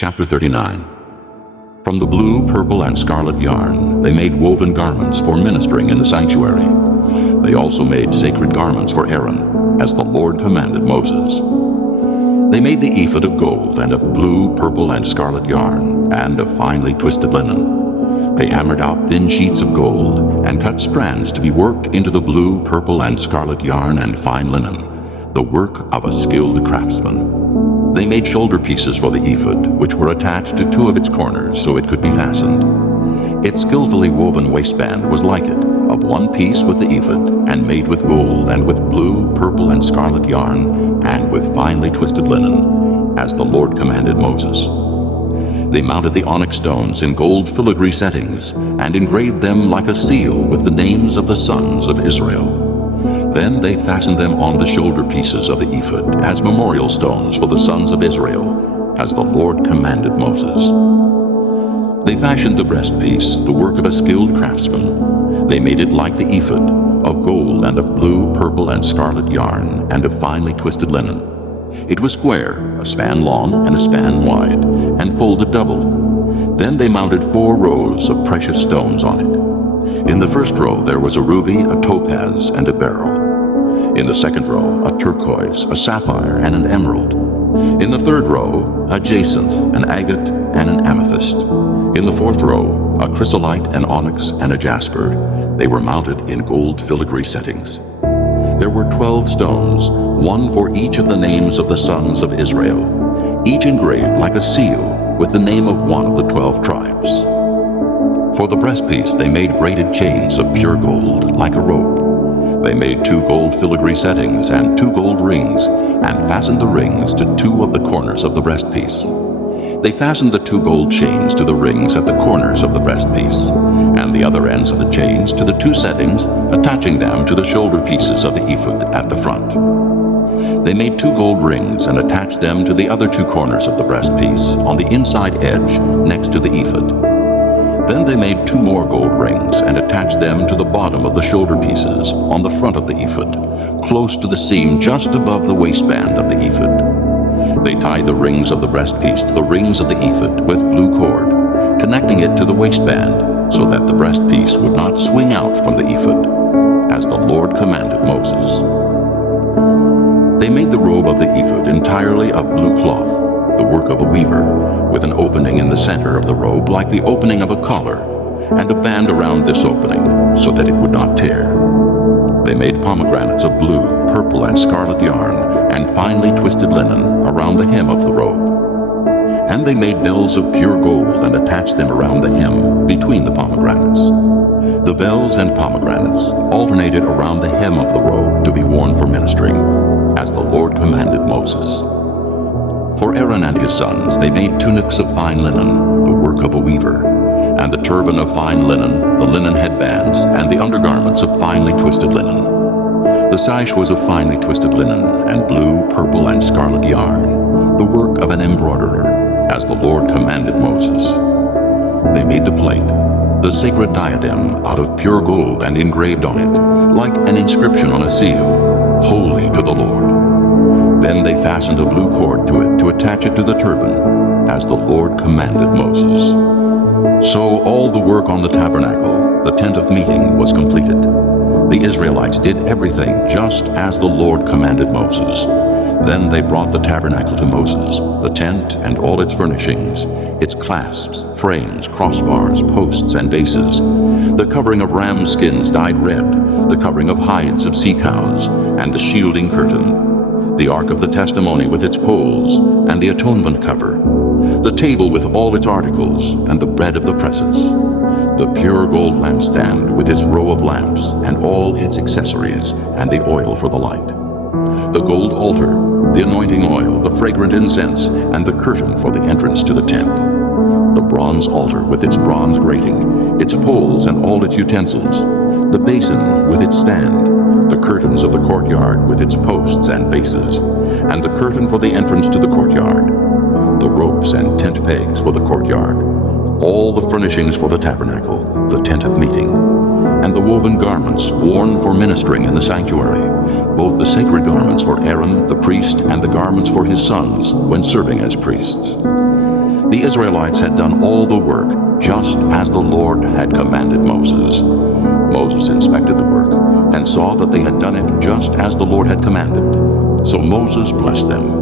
Chapter 39. From the blue, purple, and scarlet yarn they made woven garments for ministering in the sanctuary. They also made sacred garments for Aaron, as the Lord commanded Moses. They made the ephod of gold and of blue, purple, and scarlet yarn, and of finely twisted linen. They hammered out thin sheets of gold, and cut strands to be worked into the blue, purple, and scarlet yarn and fine linen, the work of a skilled craftsman. They made shoulder pieces for the ephod, which were attached to two of its corners so it could be fastened. Its skillfully woven waistband was like it, of one piece with the ephod, and made with gold, and with blue, purple, and scarlet yarn, and with finely twisted linen, as the Lord commanded Moses. They mounted the onyx stones in gold filigree settings, and engraved them like a seal with the names of the sons of Israel. Then they fastened them on the shoulder pieces of the ephod as memorial stones for the sons of Israel, as the Lord commanded Moses. They fashioned the breastpiece, the work of a skilled craftsman. They made it like the ephod, of gold and of blue, purple, and scarlet yarn, and of finely twisted linen. It was square, a span long and a span wide, and folded double. Then they mounted 4 rows of precious stones on it. In the first row there was a ruby, a topaz, and a beryl. In the second row, a turquoise, a sapphire, and an emerald. In the third row, a jacinth, an agate, and an amethyst. In the fourth row, a chrysolite, an onyx, and a jasper. They were mounted in gold filigree settings. There were 12 stones, one for each of the names of the sons of Israel, each engraved like a seal with the name of one of the 12 tribes. For the breastpiece they made braided chains of pure gold, like a rope. They made 2 gold filigree settings and 2 gold rings, and fastened the rings to 2 of the corners of the breastpiece. They fastened the 2 gold chains to the rings at the corners of the breastpiece, and the other ends of the chains to the 2 settings, attaching them to the shoulder pieces of the ephod at the front. They made 2 gold rings and attached them to the other 2 corners of the breastpiece on the inside edge next to the ephod. Then they made 2 more gold rings and attached them to the bottom of the shoulder pieces on the front of the ephod, close to the seam just above the waistband of the ephod. They tied the rings of the breastpiece to the rings of the ephod with blue cord, connecting it to the waistband so that the breastpiece would not swing out from the ephod, as the Lord commanded Moses. They made the robe of the ephod entirely of blue cloth, the work of a weaver, with an opening in the center of the robe like the opening of a collar, and a band around this opening so that it would not tear. They made pomegranates of blue, purple, and scarlet yarn, and finely twisted linen around the hem of the robe. And they made bells of pure gold and attached them around the hem between the pomegranates. The bells and pomegranates alternated around the hem of the robe to be worn for ministering, as the Lord commanded Moses. For Aaron and his sons they made tunics of fine linen, the work of a weaver, and the turban of fine linen, the linen headbands, and the undergarments of finely twisted linen. The sash was of finely twisted linen, and blue, purple, and scarlet yarn, the work of an embroiderer, as the Lord commanded Moses. They made the plate, the sacred diadem, out of pure gold and engraved on it, like an inscription on a seal, "Holy to the Lord." Then they fastened a blue cord to it to attach it to the turban, as the Lord commanded Moses. So all the work on the tabernacle, the tent of meeting, was completed. The Israelites did everything just as the Lord commanded Moses. Then they brought the tabernacle to Moses, the tent and all its furnishings, its clasps, frames, crossbars, posts, and bases, the covering of ram skins dyed red, the covering of hides of sea cows, and the shielding curtain, the ark of the testimony with its poles, and the atonement cover, the table with all its articles, and the bread of the presence, the pure gold lampstand with its row of lamps, and all its accessories, and the oil for the light, the gold altar, the anointing oil, the fragrant incense, and the curtain for the entrance to the tent, the bronze altar with its bronze grating, its poles and all its utensils, the basin with its stand, the curtains of the courtyard with its posts and bases, and the curtain for the entrance to the courtyard, the ropes and tent pegs for the courtyard, all the furnishings for the tabernacle, the tent of meeting, and the woven garments worn for ministering in the sanctuary, both the sacred garments for Aaron the priest and the garments for his sons when serving as priests. The Israelites had done all the work, just as the Lord had commanded Moses. Moses inspected the work, and saw that they had done it just as the Lord had commanded. So Moses blessed them.